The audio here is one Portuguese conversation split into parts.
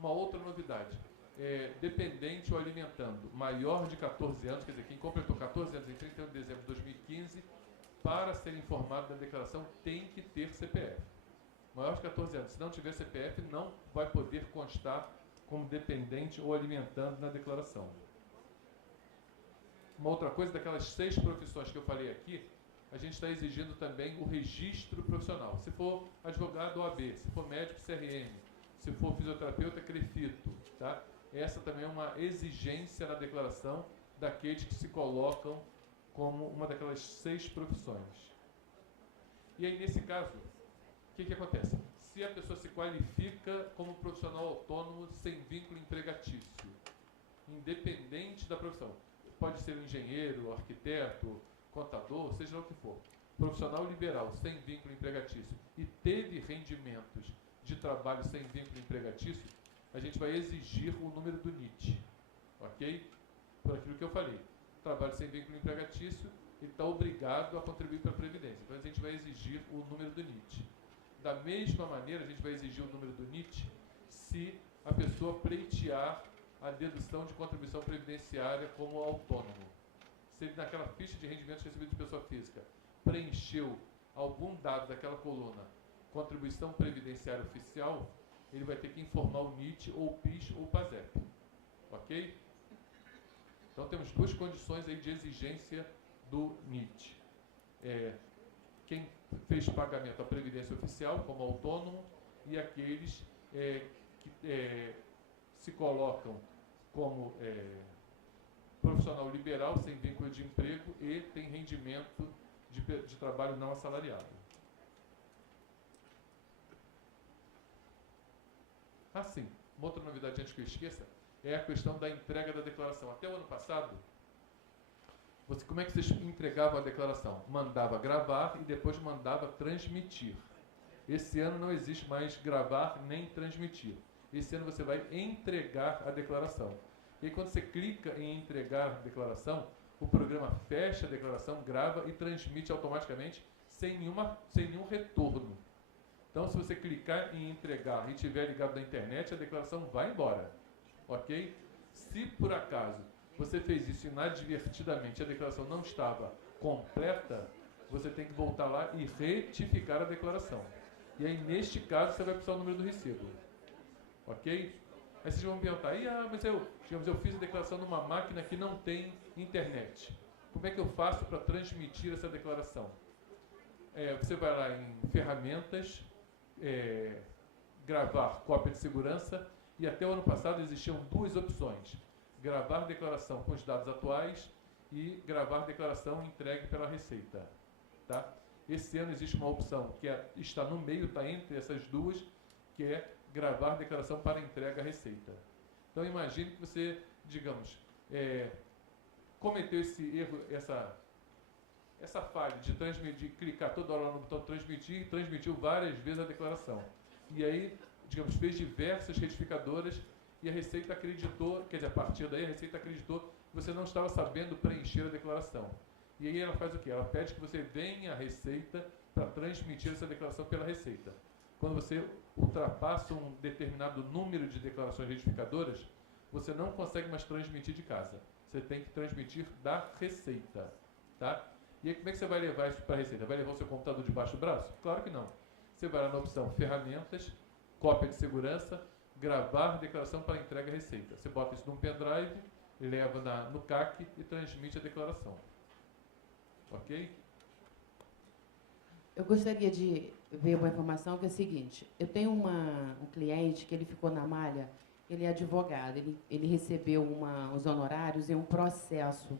Uma outra novidade, dependente ou alimentando, maior de 14 anos, quer dizer, quem completou 14 anos em 31 de dezembro de 2015, para ser informado da declaração, tem que ter CPF. Maior de 14 anos. Se não tiver CPF, não vai poder constar como dependente ou alimentando na declaração. Uma outra coisa, daquelas 6 profissões que eu falei aqui, a gente está exigindo também o registro profissional. Se for advogado, OAB, se for médico, CRM, se for fisioterapeuta, CREFITO. Tá? Essa também é uma exigência na declaração daqueles que se colocam como uma daquelas 6 profissões. E aí, nesse caso, o que acontece? Se a pessoa se qualifica como profissional autônomo sem vínculo empregatício, independente da profissão, pode ser um engenheiro, arquiteto, contador, seja lá o que for, profissional liberal sem vínculo empregatício e teve rendimentos de trabalho sem vínculo empregatício, a gente vai exigir o número do NIT, ok? Por aquilo que eu falei, trabalho sem vínculo empregatício, ele está obrigado a contribuir para a Previdência, então a gente vai exigir o número do NIT. Da mesma maneira, a gente vai exigir o número do NIT se a pessoa pleitear a dedução de contribuição previdenciária como autônomo. Se ele, naquela ficha de rendimentos recebidos de pessoa física, preencheu algum dado daquela coluna, contribuição previdenciária oficial, ele vai ter que informar o NIT, ou o PIS, ou o PASEP. Ok? Então, temos 2 condições aí de exigência do NIT. Quem fez pagamento à Previdência Oficial, como autônomo, e aqueles que se colocam como profissional liberal, sem vínculo de emprego, e tem rendimento de trabalho não assalariado. Sim, uma outra novidade antes que eu esqueça, é a questão da entrega da declaração. Até o ano passado, como é que vocês entregavam a declaração? Mandava gravar e depois mandava transmitir. Esse ano não existe mais gravar nem transmitir. Esse ano você vai entregar a declaração. E aí, quando você clica em entregar a declaração, o programa fecha a declaração, grava e transmite automaticamente sem nenhum retorno. Então, se você clicar em entregar e estiver ligado na internet, a declaração vai embora. Ok? Se por acaso você fez isso inadvertidamente, a declaração não estava completa, você tem que voltar lá e retificar a declaração. E aí, neste caso, você vai precisar o número do recibo. Ok? Aí vocês vão me perguntar, mas eu fiz a declaração numa máquina que não tem internet. Como é que eu faço para transmitir essa declaração? Você vai lá em ferramentas, gravar cópia de segurança, e até o ano passado existiam 2 opções: gravar declaração com os dados atuais e gravar declaração entregue pela Receita. Tá? Esse ano existe uma opção que está no meio, está entre essas 2, que é gravar declaração para entrega à Receita. Então, imagine que você, digamos, cometeu esse erro, essa falha de clicar toda hora no botão transmitir, e transmitiu várias vezes a declaração. E aí, digamos, fez diversas retificadoras e a Receita acreditou, quer dizer, a partir daí a Receita acreditou que você não estava sabendo preencher a declaração. E aí ela faz o quê? Ela pede que você venha à Receita para transmitir essa declaração pela Receita. Quando você ultrapassa um determinado número de declarações retificadoras, você não consegue mais transmitir de casa. Você tem que transmitir da Receita. Tá? E aí, como é que você vai levar isso para a Receita? Vai levar o seu computador debaixo do braço? Claro que não. Você vai lá na opção Ferramentas, Cópia de Segurança, Gravar declaração para entrega à Receita. Você bota isso num pendrive, leva no CAC e transmite a declaração. Ok? Eu gostaria de ver uma informação que é a seguinte. Eu tenho um cliente que ele ficou na malha, ele é advogado, ele recebeu os honorários em um processo,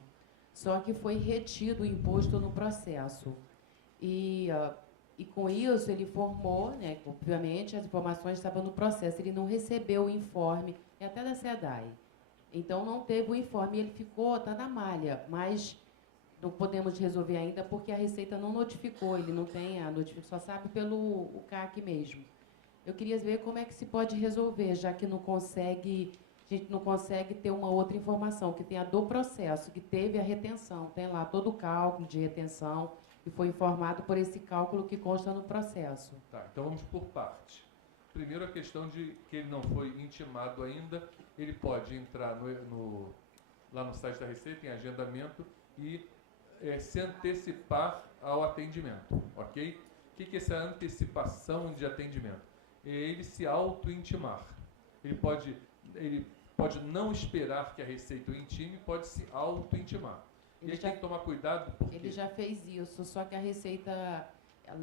só que foi retido o imposto no processo. E com isso ele informou, né, obviamente as informações estavam no processo, ele não recebeu o informe, até da SEDAI. Então não teve o informe, ele está na malha, mas não podemos resolver ainda porque a Receita não notificou, ele não tem a notificação, só sabe pelo CAC mesmo. Eu queria ver como é que se pode resolver, já que a gente não consegue ter uma outra informação, que tem a do processo, que teve a retenção, tem lá todo o cálculo de retenção, e foi informado por esse cálculo que consta no processo. Tá, então vamos por parte. primeiro a questão de que ele não foi intimado ainda, ele pode entrar lá no site da Receita, em agendamento, e se antecipar ao atendimento, ok? O que é essa antecipação de atendimento? É ele se auto-intimar. Ele pode não esperar que a Receita o intime, pode se auto-intimar. E aí tem que tomar cuidado porque... Ele já fez isso, só que a Receita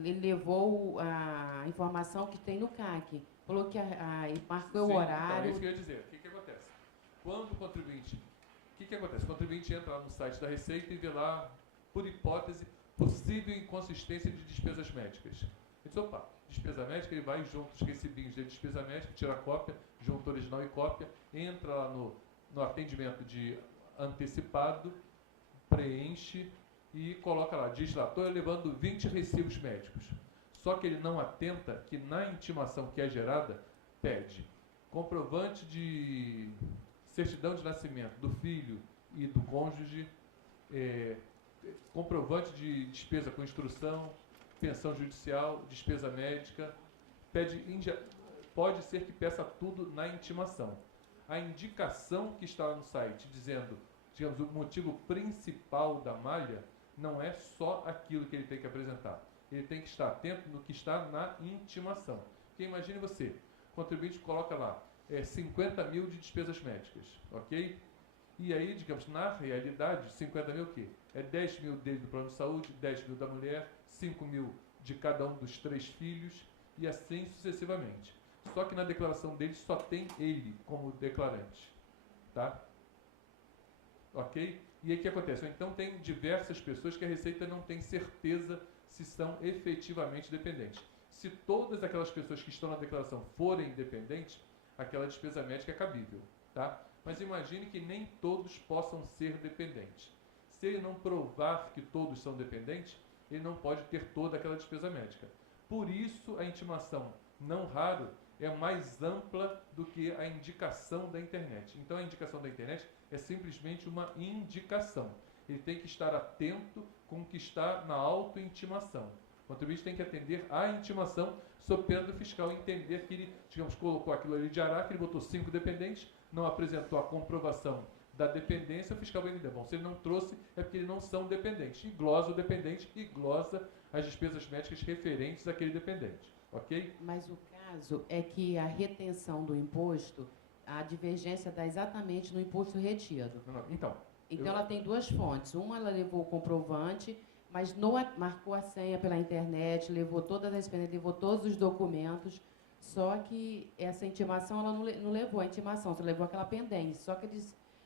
ele levou a informação que tem no CAC. Falou que marcou o horário. Então, é isso que eu ia dizer. O que acontece? Quando o contribuinte... O que acontece? O contribuinte entra lá no site da Receita e vê lá, por hipótese, possível inconsistência de despesas médicas. Ele diz, opa, despesa médica, ele vai junto os recibinhos de despesa médica, tira a cópia, junto original e cópia, entra lá no atendimento de antecipado, preenche e coloca lá, diz lá, estou levando 20 recibos médicos. Só que ele não atenta que na intimação que é gerada, pede comprovante de certidão de nascimento do filho e do cônjuge, comprovante de despesa com instrução, pensão judicial, despesa médica, pode ser que peça tudo na intimação. A indicação que está lá no site dizendo, digamos, o motivo principal da malha, não é só aquilo que ele tem que apresentar. Ele tem que estar atento no que está na intimação. Porque imagine você, o contribuinte coloca lá 50 mil de despesas médicas, ok? E aí, digamos, na realidade, 50 mil o quê? 10 mil dele do plano de saúde, 10 mil da mulher, 5 mil de cada um dos 3 filhos e assim sucessivamente. Só que na declaração dele só tem ele como declarante, tá? Ok? E aí o que acontece? Então tem diversas pessoas que a Receita não tem certeza se são efetivamente dependentes. Se todas aquelas pessoas que estão na declaração forem dependentes, aquela despesa médica é cabível, tá? Mas imagine que nem todos possam ser dependentes. Se ele não provar que todos são dependentes, ele não pode ter toda aquela despesa médica. Por isso, a intimação, não raro, é mais ampla do que a indicação da internet. Então, a indicação da internet é simplesmente uma indicação. Ele tem que estar atento com o que está na auto-intimação. O contribuinte tem que atender à intimação, sob pena do fiscal entender que ele, digamos, colocou aquilo ali de araque, ele botou 5 dependentes, não apresentou a comprovação da dependência, o fiscal vai entender. Bom, se ele não trouxe, é porque eles não são dependentes. E glosa o dependente e glosa as despesas médicas referentes àquele dependente. Ok? Mas o caso é que a retenção do imposto, a divergência dá exatamente no imposto retido. Então, ela tem duas fontes. Uma, ela levou o comprovante, mas marcou a senha pela internet, levou todas as experiências, levou todos os documentos, só que essa intimação ela não levou a intimação, só levou aquela pendência. Só que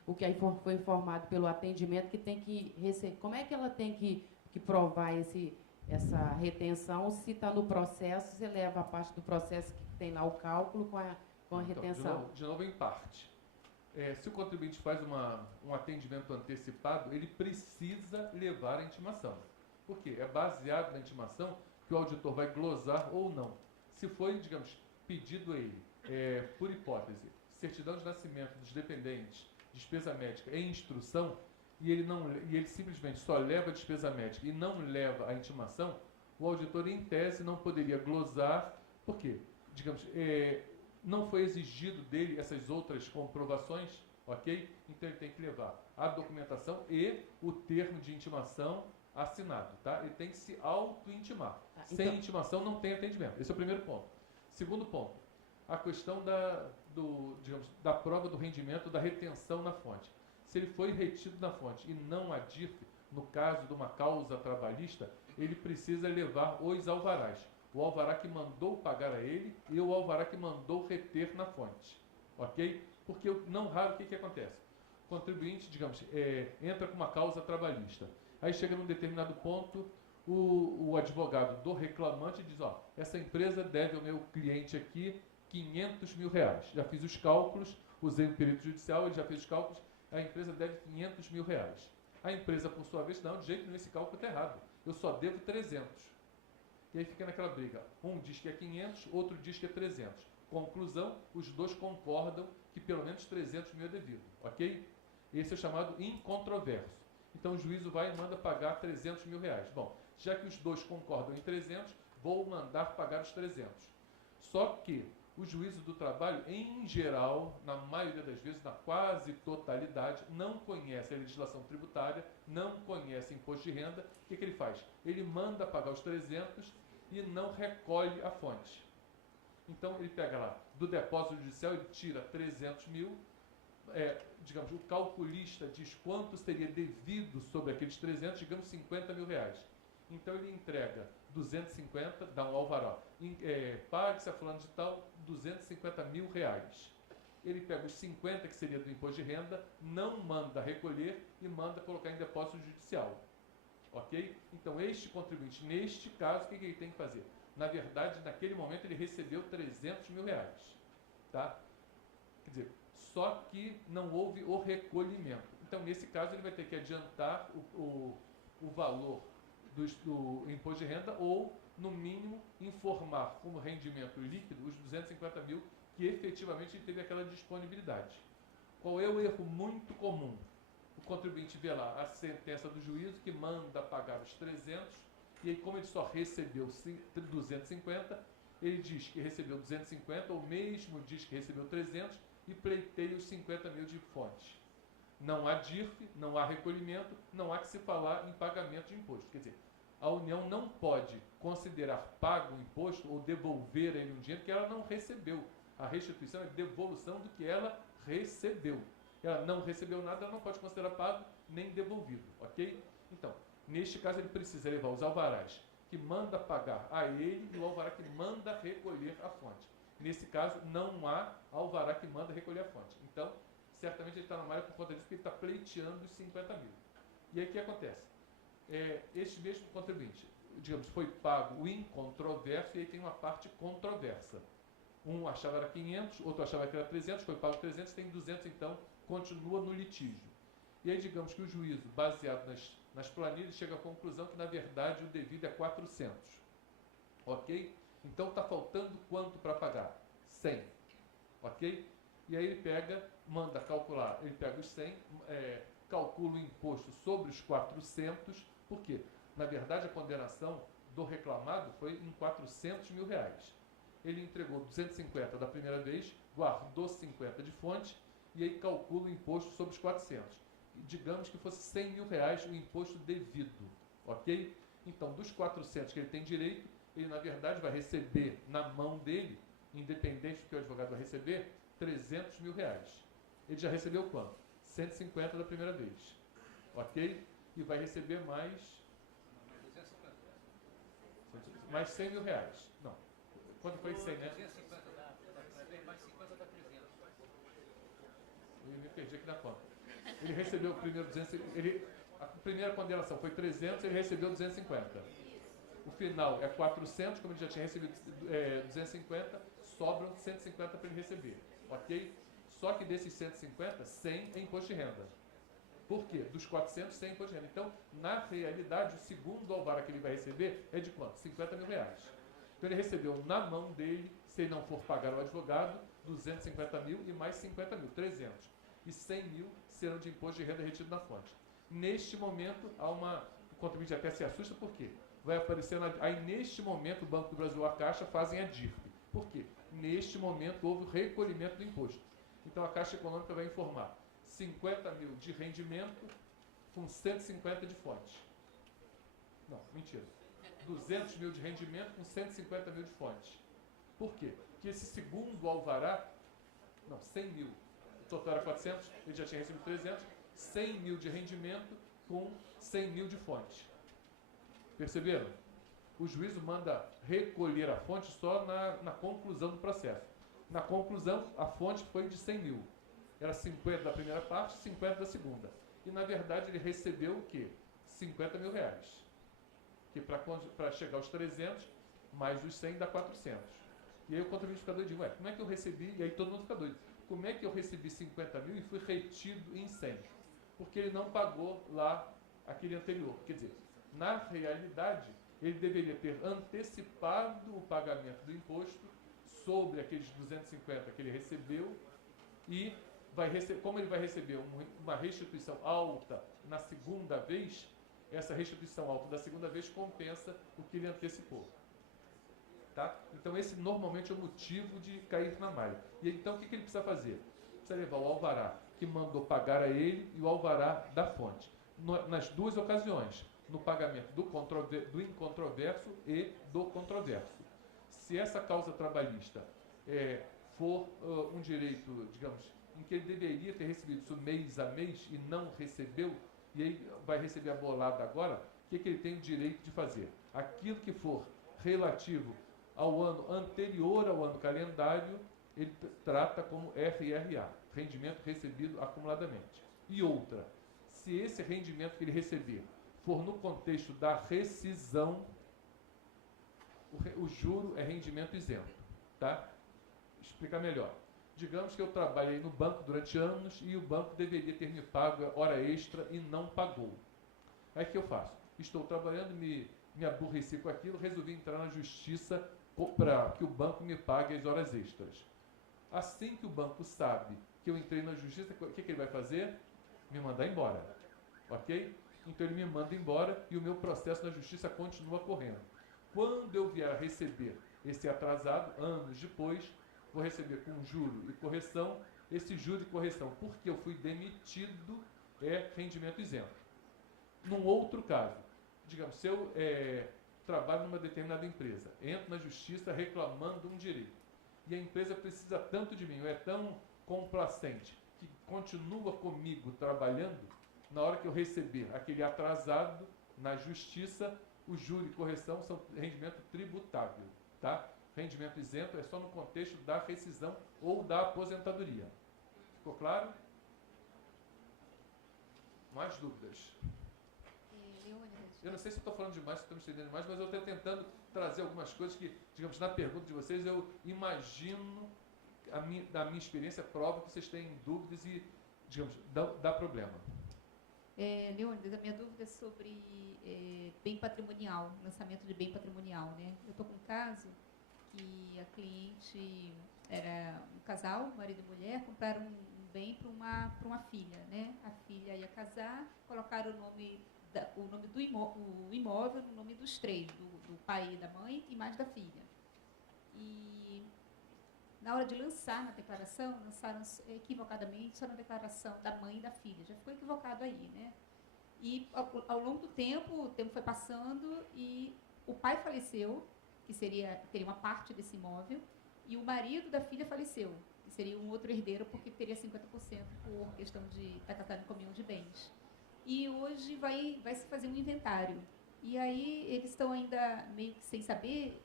o que aí foi informado pelo atendimento que tem que receber. Como é que ela tem que provar essa retenção se está no processo, você leva a parte do processo que tem lá o cálculo com a retenção? De novo, em parte. Se o contribuinte faz um atendimento antecipado, ele precisa levar a intimação. Por quê? É baseado na intimação que o auditor vai glosar ou não. Se foi, digamos, pedido a ele, por hipótese, certidão de nascimento dos dependentes, despesa médica e instrução, e ele simplesmente só leva a despesa médica e não leva a intimação, o auditor, em tese, não poderia glosar, por quê? Digamos, não foi exigido dele essas outras comprovações, ok? Então ele tem que levar a documentação e o termo de intimação assinado, tá? Ele tem que se auto-intimar. Sem intimação não tem atendimento. Esse é o primeiro ponto. Segundo ponto, a questão da prova do rendimento, da retenção na fonte. Se ele foi retido na fonte e não adire, no caso de uma causa trabalhista, ele precisa levar os alvarás. O alvará que mandou pagar a ele e o alvará que mandou reter na fonte. Ok? Porque não raro o que acontece? O contribuinte, digamos, entra com uma causa trabalhista. Aí chega num determinado ponto, o advogado do reclamante diz, essa empresa deve ao meu cliente aqui 500 mil reais. Já fiz os cálculos, usei o perito judicial, ele já fez os cálculos, a empresa deve 500 mil reais. A empresa, por sua vez, não, de jeito nenhum, esse cálculo está errado. Eu só devo 300. E aí fica naquela briga. Um diz que é 500, outro diz que é 300. Conclusão, os dois concordam que pelo menos 300 mil é devido. Ok? Esse é chamado incontroverso. Então o juízo vai e manda pagar 300 mil reais. Bom, já que os dois concordam em 300, vou mandar pagar os 300. Só que O juízo do trabalho, em geral, na maioria das vezes, na quase totalidade, não conhece a legislação tributária, não conhece imposto de renda. O que ele faz? Ele manda pagar os 300 e não recolhe a fonte. Então, ele pega lá, do depósito judicial, ele tira 300 mil, digamos, o calculista diz quanto seria devido sobre aqueles 300, digamos, 50 mil reais. Então, ele entrega 250, dá um alvará. Pague-se a fulano de tal 250 mil reais. Ele pega os 50, que seria do imposto de renda, não manda recolher e manda colocar em depósito judicial. Ok? Então, este contribuinte, neste caso, o que ele tem que fazer? Na verdade, naquele momento, ele recebeu 300 mil reais. Tá? Quer dizer, só que não houve o recolhimento. Então, nesse caso, ele vai ter que adiantar o valor do imposto de renda ou, no mínimo, informar como rendimento líquido os 250 mil que efetivamente ele teve aquela disponibilidade. Qual é o erro muito comum? O contribuinte vê lá a sentença do juízo que manda pagar os 300 e aí, como ele só recebeu 250, ele diz que recebeu 250 ou mesmo diz que recebeu 300 e pleiteia os 50 mil de fonte. Não há DIRF, não há recolhimento, não há que se falar em pagamento de imposto. Quer dizer, a União não pode considerar pago o imposto ou devolver a ele um dinheiro que ela não recebeu. A restituição é devolução do que ela recebeu. Ela não recebeu nada, ela não pode considerar pago nem devolvido, ok? Então, neste caso, ele precisa levar os alvarás que manda pagar a ele e o alvará que manda recolher a fonte. Nesse caso, não há alvará que manda recolher a fonte. Então, certamente ele está na malha por conta disso, porque ele está pleiteando os 50 mil. E aí o que acontece? Este mesmo contribuinte, digamos, foi pago o incontroverso e aí tem uma parte controversa. Um achava que era 500, outro achava que era 300, foi pago 300, tem 200, então continua no litígio. E aí digamos que o juízo, baseado nas planilhas, chega à conclusão que na verdade o devido é 400. Ok? Então está faltando quanto para pagar? 100. Ok? E aí ele pega, manda calcular, ele pega os 100, calcula o imposto sobre os 400, por quê? Na verdade, a condenação do reclamado foi em 400 mil reais. Ele entregou 250 da primeira vez, guardou 50 de fonte, e aí calcula o imposto sobre os 400. Digamos que fosse 100 mil reais o imposto devido, ok? Então, dos 400 que ele tem direito, ele, na verdade, vai receber na mão dele, independente do que o advogado vai receber, 300 mil reais. Ele já recebeu quanto? 150 da primeira vez, ok? E vai receber mais 100 mil reais. Não. Quando foi 100, né? 250 mais 50 dá 300. Eu me perdi aqui na conta. Ele recebeu o primeiro 250, a primeira condenação foi 300, ele recebeu 250. O final é 400, como ele já tinha recebido 250, sobram 150 para ele receber, ok? Só que desses 150, 100 é imposto de renda. Por quê? Dos 400, 100 é imposto de renda. Então, na realidade, o segundo alvará que ele vai receber é de quanto? 50 mil reais. Então, ele recebeu na mão dele, se ele não for pagar ao advogado, 250 mil e mais 50 mil, 300. E 100 mil serão de imposto de renda retido na fonte. Neste momento, o contribuinte até se assusta, por quê? Vai aparecer, aí neste momento, o Banco do Brasil e a Caixa fazem a DIRF. Por quê? Neste momento, houve o recolhimento do imposto. Então, a Caixa Econômica vai informar 50 mil de rendimento com 150 de fonte. Não, mentira. 200 mil de rendimento com 150 mil de fonte. Por quê? Porque esse segundo alvará, 100 mil, o total era 400, ele já tinha recebido 300, 100 mil de rendimento com 100 mil de fonte. Perceberam? O juízo manda recolher a fonte só na conclusão do processo. Na conclusão, a fonte foi de 100 mil. Era 50 da primeira parte, 50 da segunda. E, na verdade, ele recebeu o quê? 50 mil reais. Que para chegar aos 300, mais os 100 dá 400. E aí o contribuinte fica doido, como é que eu recebi? E aí todo mundo fica doido. Como é que eu recebi 50 mil e fui retido em 100? Porque ele não pagou lá aquele anterior. Quer dizer, na realidade, ele deveria ter antecipado o pagamento do imposto sobre aqueles 250 que ele recebeu e como ele vai receber uma restituição alta na segunda vez, essa restituição alta da segunda vez compensa o que ele antecipou. Tá? Então, esse normalmente é o motivo de cair na malha. E então, o que ele precisa fazer? Precisa levar o alvará que mandou pagar a ele e o alvará da fonte. Nas duas ocasiões, no pagamento do incontroverso e do controverso. Se essa causa trabalhista for um direito, digamos, em que ele deveria ter recebido isso mês a mês e não recebeu, e aí vai receber a bolada agora, o que ele tem o direito de fazer? Aquilo que for relativo ao ano anterior ao ano calendário, ele trata como RRA, rendimento recebido acumuladamente. E outra, se esse rendimento que ele receber for no contexto da rescisão, o juro é rendimento isento. Tá? Explicar melhor. Digamos que eu trabalhei no banco durante anos e o banco deveria ter me pago hora extra e não pagou. Aí o que eu faço? Estou trabalhando, me aborreci com aquilo, resolvi entrar na justiça para que o banco me pague as horas extras. Assim que o banco sabe que eu entrei na justiça, o que ele vai fazer? Me mandar embora. Ok? Então ele me manda embora e o meu processo na justiça continua correndo. Quando eu vier a receber esse atrasado, anos depois, vou receber com juro e correção. Esse juro e correção, porque eu fui demitido, é rendimento isento. Num outro caso, digamos, se eu trabalho numa determinada empresa, entro na justiça reclamando um direito, e a empresa precisa tanto de mim, é tão complacente, que continua comigo trabalhando, na hora que eu receber aquele atrasado na justiça, o juro e correção são rendimento tributável, tá? Rendimento isento é só no contexto da rescisão ou da aposentadoria. Ficou claro? Mais dúvidas? Eu não sei se eu estou falando demais, se estou me estendendo demais, mas eu estou tentando trazer algumas coisas que, digamos, na pergunta de vocês, eu imagino, da minha experiência, prova que vocês têm dúvidas e, digamos, dá problema. Leônidas, a minha dúvida é sobre bem patrimonial, lançamento de bem patrimonial, né? Eu estou com um caso que a cliente era um casal, marido e mulher, compraram um bem para uma filha, né? A filha ia casar, colocaram o nome do imóvel no nome dos três, do pai e da mãe e mais da filha. E na hora de lançar na declaração, lançaram equivocadamente só na declaração da mãe e da filha. Já ficou equivocado aí, né? E ao longo do tempo, o tempo foi passando e o pai faleceu, que teria uma parte desse imóvel, e o marido da filha faleceu, que seria um outro herdeiro, porque teria 50% por questão de estar tratando em comunhão de bens. E hoje vai se fazer um inventário. E aí eles estão ainda meio que sem saber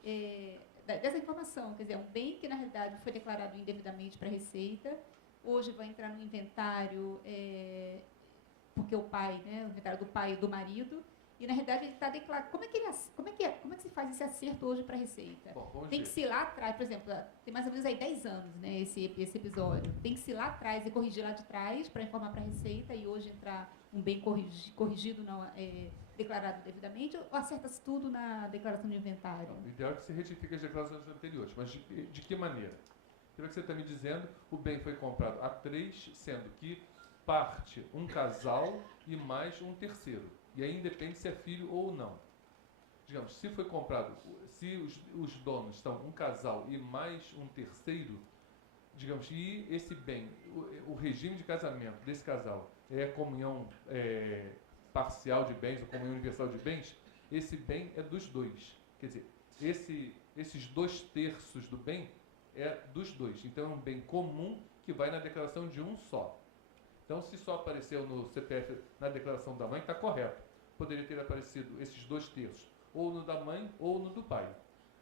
dessa informação, quer dizer, um bem que na realidade foi declarado indevidamente para a Receita, hoje vai entrar no inventário, porque o pai, né, o inventário do pai e do marido, e na realidade ele está declarado. Como é que se faz esse acerto hoje para a Receita? Bom, tem que se ir lá atrás, por exemplo, tem mais ou menos aí 10 anos, né, esse episódio. Tem que se ir lá atrás e corrigir lá de trás para informar para a Receita e hoje entrar um bem corrigido, não, declarado devidamente, ou acerta-se tudo na declaração de inventário? Não, o ideal é que se retifique as declarações anteriores, mas de que maneira? Pelo que você está me dizendo, o bem foi comprado a 3, sendo que parte um casal e mais um terceiro. E aí independe se é filho ou não. Digamos, se foi comprado, se os donos estão um casal e mais um terceiro, digamos, e esse bem, o regime de casamento desse casal é comunhão parcial de bens ou comunhão universal de bens, esse bem é dos dois. Quer dizer, esses 2/3 do bem é dos dois. Então é um bem comum que vai na declaração de um só. Então, se só apareceu no CPF na declaração da mãe, está correto. Poderia ter aparecido esses 2/3, ou no da mãe ou no do pai.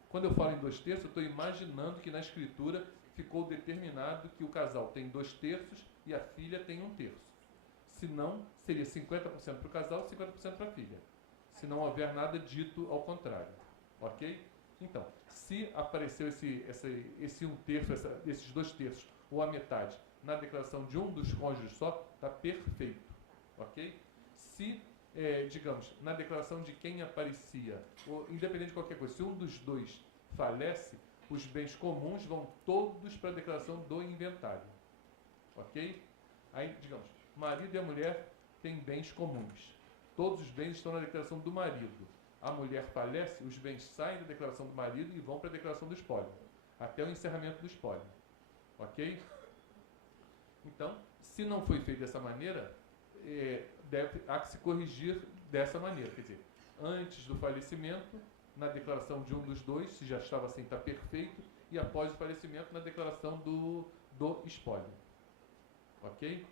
Quando eu falo em 2/3, eu estou imaginando que na escritura ficou determinado que o casal tem 2/3 e a filha tem 1/3. Se não, seria 50% para o casal e 50% para a filha. Se não houver nada dito ao contrário. Ok? Então, se apareceu esse 1/3, esses 2/3, ou a metade, na declaração de um dos cônjuges só, está perfeito. Ok? Se, digamos, na declaração de quem aparecia, ou, independente de qualquer coisa, se um dos dois falece, os bens comuns vão todos para a declaração do inventário. Ok? Aí, digamos, marido e a mulher têm bens comuns. Todos os bens estão na declaração do marido. a mulher falece, os bens saem da declaração do marido e vão para a declaração do espólio, até o encerramento do espólio. Ok? Então, se não foi feito dessa maneira, há que se corrigir dessa maneira. Quer dizer, antes do falecimento, na declaração de um dos dois, se já estava assim, está perfeito, e após o falecimento, na declaração do espólio. Ok?